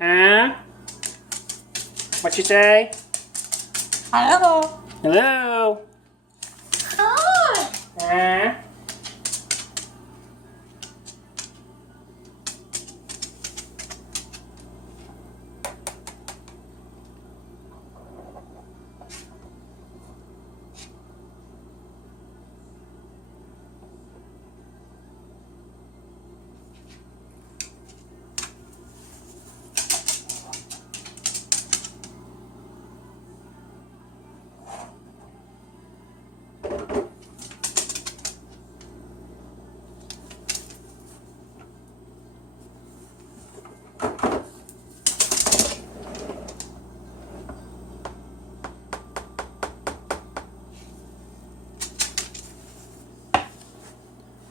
Huh? What you say? Hello. Hello? Hi. Huh?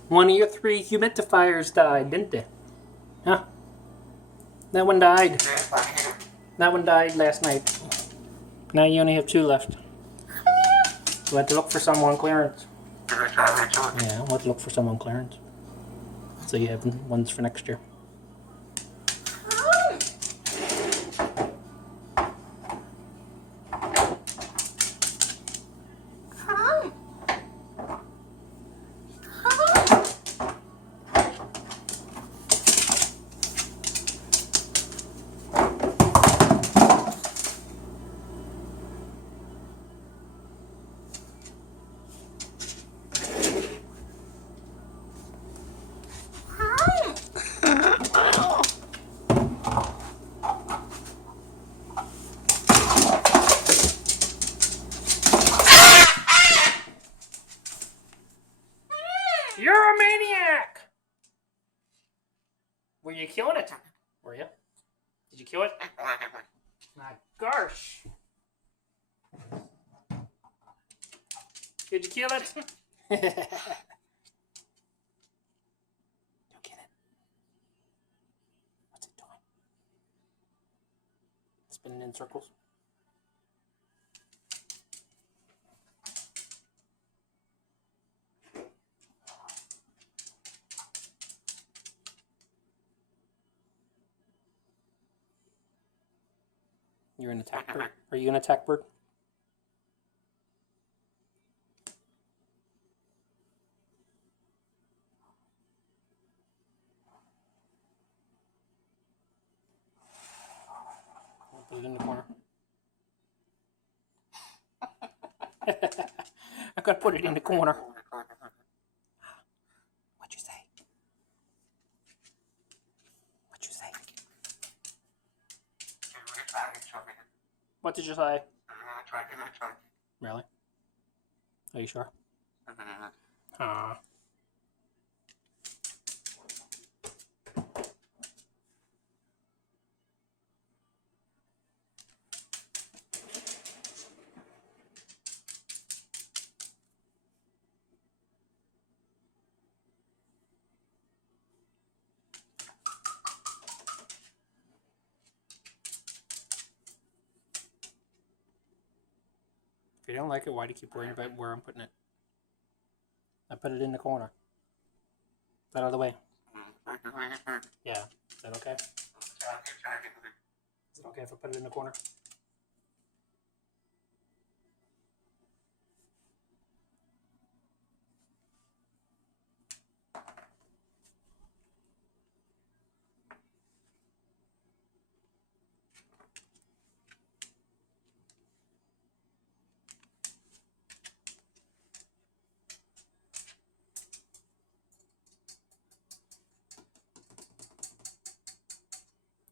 One of your 3 humidifiers died, didn't they? Huh? That one died. That one died last night. Now you only have 2 left. We'll have to look for some on clearance. Yeah, we'll have to look for some on clearance. So you have ones for next year. You're a maniac! Were you killing it? Were you? Did you kill it? My gosh! Did you kill it? Don't get it. What's it doing? Spinning in circles. You're an attack bird. Are you an attack bird? I'll put it in the corner. I'm gonna put it in the corner. What'd you say? What'd you say? What did you say? Really? Are you sure? If you don't like it, why do you keep worrying about where I'm putting it? I put it in the corner. Is that out of the way? Yeah. Is that okay? Is it okay if I put it in the corner?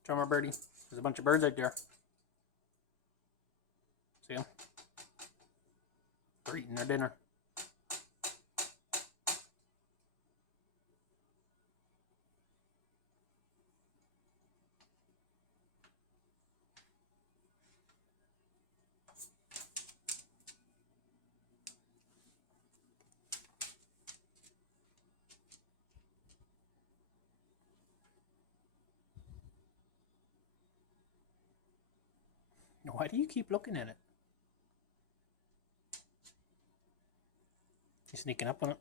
Drummer birdie. There's a bunch of birds out there. See them? They're eating their dinner. Why do you keep looking at it? You sneaking up on it?